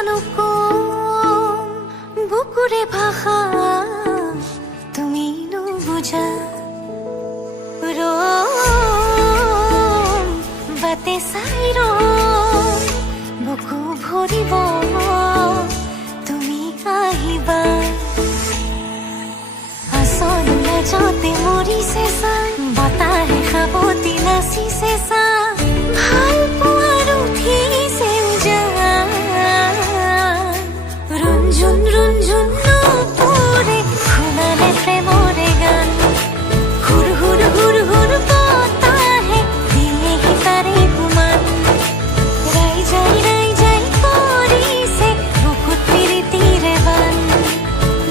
জানো কম বুকুৰে ভাষা তুমি নুবুজা বাটে চাই বুকু ভৰিব তুমি আহিবা আচল লাজতে মৰিছে চা বতাহে সাৱতি নাচিছে চা ভাল পোৱাৰ উঠিছে উজান ৰঞ্জুন ৰঞ্জুন নপৰে শুনালে প্ৰেমৰে গান হুৰ হুৰ হুৰ হুৰ বতাহে দিয়েহি তাৰে গুমান ৰাই যাই কৰিছে বুকুত প্ৰীতিৰে বান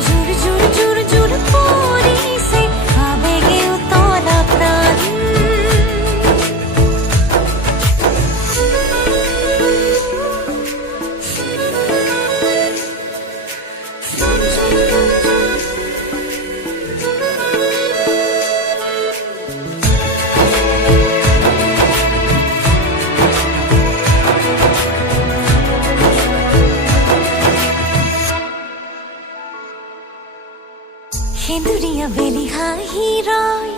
জোৰ জোৰ জোৰ জোৰ পৰিছে আবেগে উতলা প্ৰাণ সেন্দুৰীয়া বেলি হাঁহি ৰয়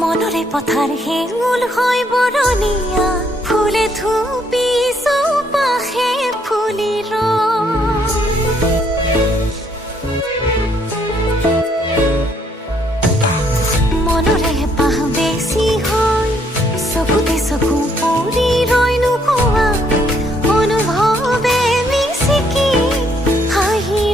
মনৰে পথাৰ হেঙুল হয় বৰণীয়া ফুলে থুপি চৌপাশে ফুলি মনৰে হেঁপাহ বেছি হয় চকুতে চকু পৰি ৰয় নোকোৱা অনুভৱে মিচিকি হাঁহি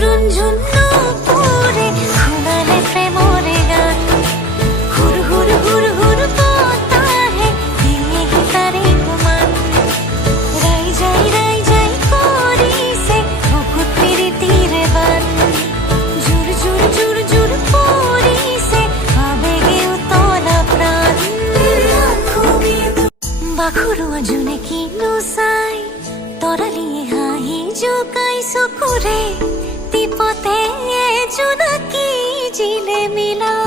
ৰঞ্জুন নপৰে শুনালে প্ৰেমৰে গান হুৰ হুৰ হুৰ হুৰ বতাহে দিয়েহি তাৰে গুমান ৰাই যাই কৰিছে বুকুত প্ৰীতিৰে বান জোৰ জোৰ জোৰ জোৰ পৰিছে আবেগে উতলা প্ৰাণ বাখৰুৱা জোনে কিনো চাই তৰালিয়ে হাঁহি জোকাই চকুৰে টিপতে জোনাকী জিলে মিলা